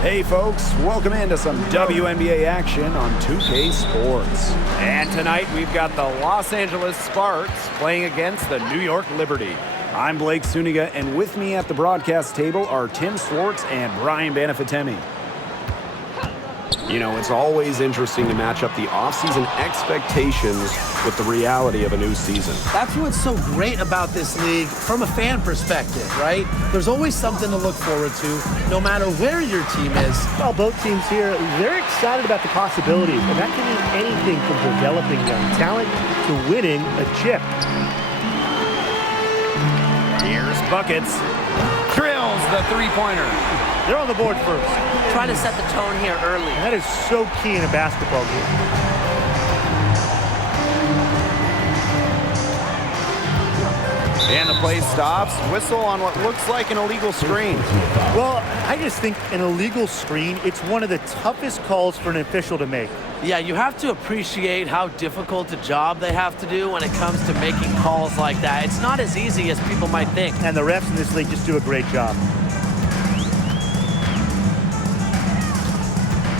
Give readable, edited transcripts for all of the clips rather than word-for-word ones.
Hey folks, welcome into some WNBA action on 2K Sports. And tonight we've got the Los Angeles Sparks playing against the New York Liberty. I'm Blake Suniga, and with me at the broadcast table are Tim Swartz and Brian Banafitemi. You know, it's always interesting to match up the offseason expectations with the reality of a new season. That's what's so great about this league from a fan perspective, right? There's always something to look forward to, no matter where your team is. Well, both teams here, they're excited about the possibilities, and that can mean anything from developing young talent to winning a chip. Here's Buckets. Drills the three-pointer. They're on the board first. Trying to set the tone here early. And that is so key in a basketball game. And the play stops. Whistle on what looks like an illegal screen. Well, I just think an illegal screen, it's one of the toughest calls for an official to make. Yeah, you have to appreciate how difficult a job they have to do when it comes to making calls like that. It's not as easy as people might think. And the refs in this league just do a great job.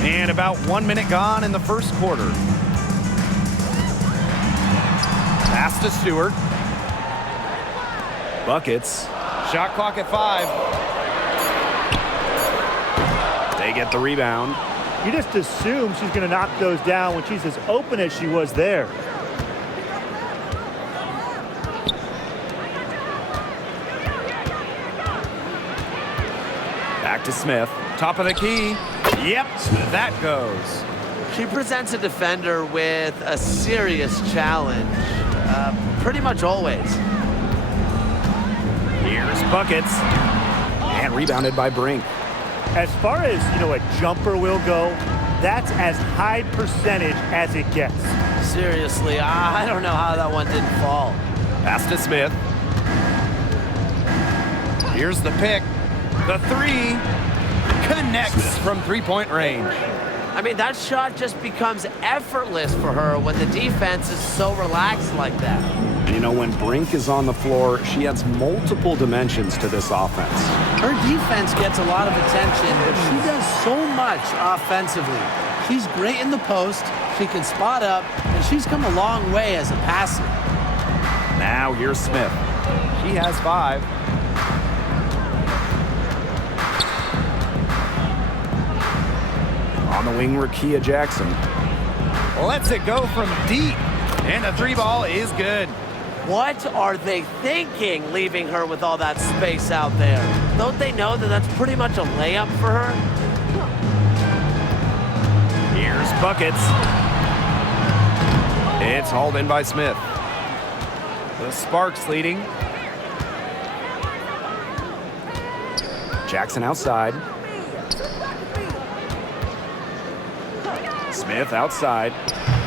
And about 1 minute gone in the first quarter. Pass to Stewart. Buckets. Shot clock at 5. They get the rebound. You just assume she's going to knock those down when she's as open as she was there. Back to Smith. Top of the key. Yep, that goes. She presents a defender with a serious challenge, pretty much always. Here's Buckets. And rebounded by Brink. As far as, a jumper will go, that's as high percentage as it gets. Seriously, I don't know how that one didn't fall. Pass to Smith. Here's the pick. The three connects from three-point range. I mean, that shot just becomes effortless for her when the defense is so relaxed like that. And when Brink is on the floor, she adds multiple dimensions to this offense. Her defense gets a lot of attention, but she does so much offensively. She's great in the post, she can spot up, and she's come a long way as a passer. Now here's Smith. She has 5. On the wing, Rakia Jackson. Lets it go from deep. And the 3-ball is good. What are they thinking, leaving her with all that space out there? Don't they know that that's pretty much a layup for her? Here's Buckets. It's hauled in by Smith. The Sparks leading. Jackson outside. Smith outside.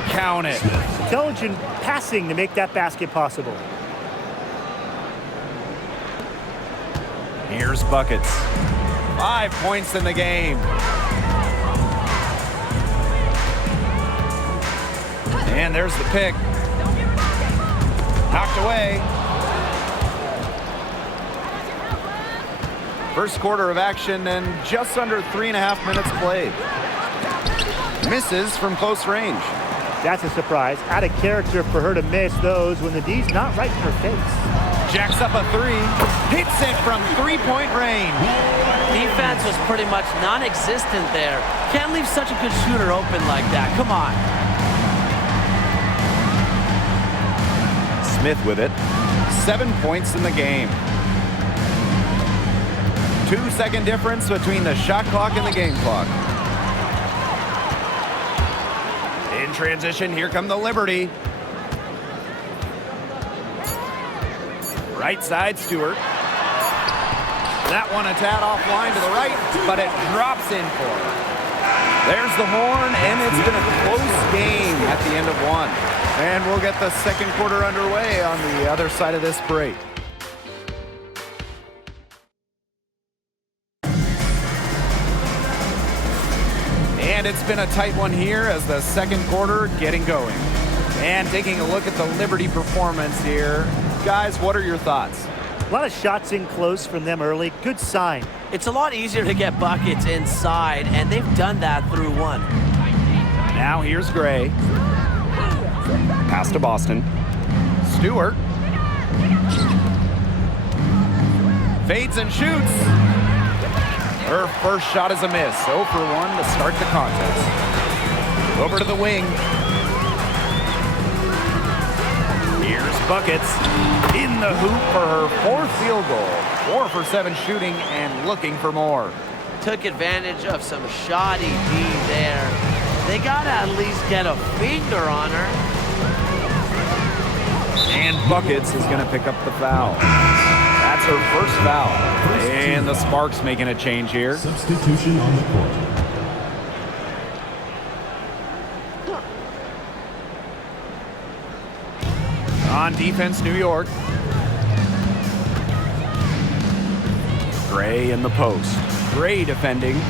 Count it. Intelligent passing to make that basket possible. Here's Buckets. 5 points in the game. And there's the pick. Knocked away. First quarter of action and just under 3.5 minutes played. Misses from close range. That's a surprise. Out of character for her to miss those when the D's not right in her face. Jacks up a 3. Hits it from three-point range. Defense was pretty much non-existent there. Can't leave such a good shooter open like that. Come on. Smith with it. 7 points in the game. 2-second difference between the shot clock and the game clock. In transition, here come the Liberty. Right side, Stewart. That one a tad offline to the right, but it drops in for her. There's the horn, and it's been a close game at the end of 1. And we'll get the second quarter underway on the other side of this break. And it's been a tight one here as the second quarter getting going. And taking a look at the Liberty performance here. Guys, what are your thoughts? lot of shots in close from them early. Good sign. It's a lot easier to get buckets inside, and they've done that through one. Now here's Gray. Pass to Boston. Stewart. Fades and shoots. Her first shot is a miss. 0 for 1 to start the contest. Over to the wing. Here's Buckets in the hoop for her 4th field goal. 4 for 7 shooting and looking for more. Took advantage of some shoddy D there. They got to at least get a finger on her. And Buckets is going to pick up the foul. That's her first foul. And the Sparks making a change here. Substitution on the court. On defense, New York. Gray in the post. Gray defending.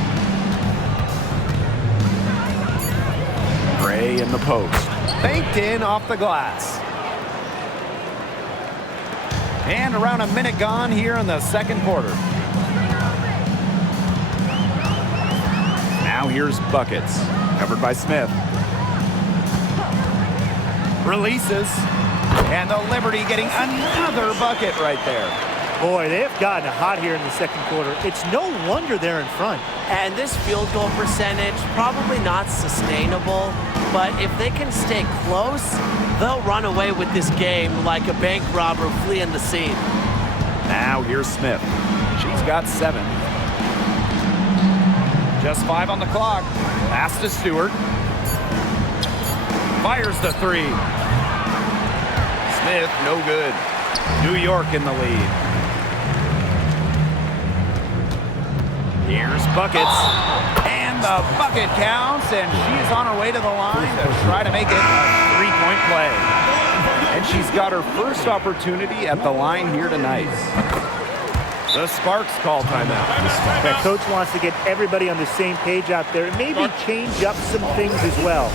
Gray in the post. Banked in off the glass. And around a minute gone here in the second quarter. Now here's Buckets. Covered by Smith. Releases. And the Liberty getting another bucket right there. Boy, they have gotten hot here in the second quarter. It's no wonder they're in front. And this field goal percentage, probably not sustainable, but if they can stay close, they'll run away with this game like a bank robber fleeing the scene. Now here's Smith. She's got 7. Just 5 on the clock. Pass to Stewart. Fires the 3. Smith, no good. New York in the lead. Here's Buckets. And the bucket counts, and she's on her way to the line to try to make it a 3-point play. And she's got her first opportunity at the line here tonight. The Sparks call timeout. That coach wants to get everybody on the same page out there and maybe change up some things as well.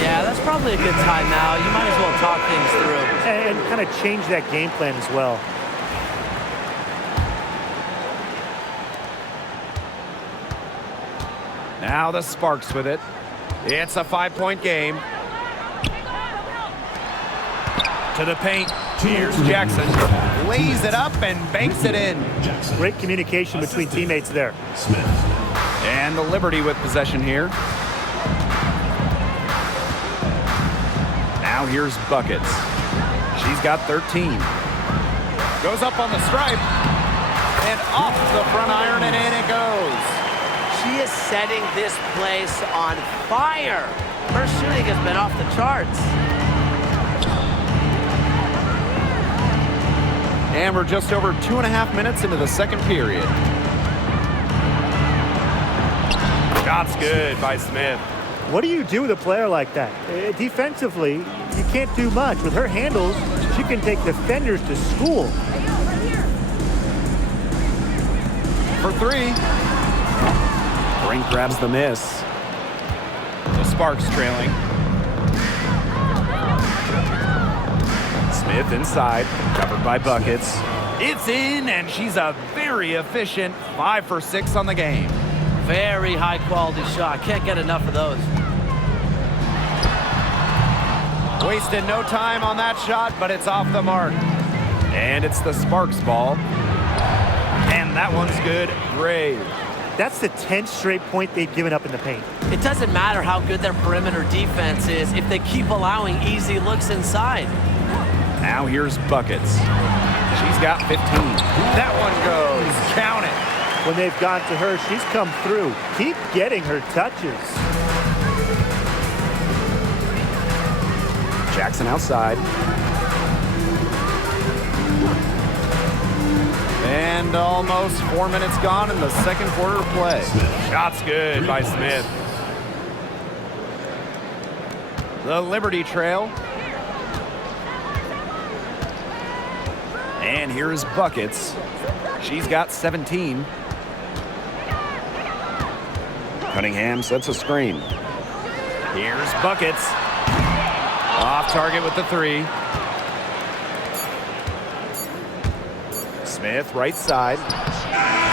Yeah, that's probably a good timeout. You might as well talk things through. And kind of change that game plan as well. Now the Sparks with it. It's a 5-point game. To the paint. Here's Jackson. Lays it up and banks it in. Great communication between teammates there. Smith. And the Liberty with possession here. Now here's Buckets. She's got 13. Goes up on the stripe. And off the front iron and in it goes. She is setting this place on fire. Her shooting has been off the charts. And we're just over 2.5 minutes into the second period. Shot's good by Smith. What do you do with a player like that? Defensively, you can't do much. With her handles, she can take defenders to school. For 3. Brink grabs the miss. The Sparks trailing. Smith inside, covered by Buckets. It's in, and she's a very efficient 5 for 6 on the game. Very high quality shot. Can't get enough of those. Wasted no time on that shot, but it's off the mark. And it's the Sparks ball. And that one's good. Gray. That's the 10th straight point they've given up in the paint. It doesn't matter how good their perimeter defense is if they keep allowing easy looks inside. Now here's Buckets. She's got 15. That one goes. Count it. When they've gone to her, she's come through. Keep getting her touches. Jackson outside. And almost 4 minutes gone in the second quarter of play. Shot's good by Smith. The Liberty trail. And here's Buckets. She's got 17. Cunningham sets a screen. Here's Buckets. Off target with the 3. Smith, right side.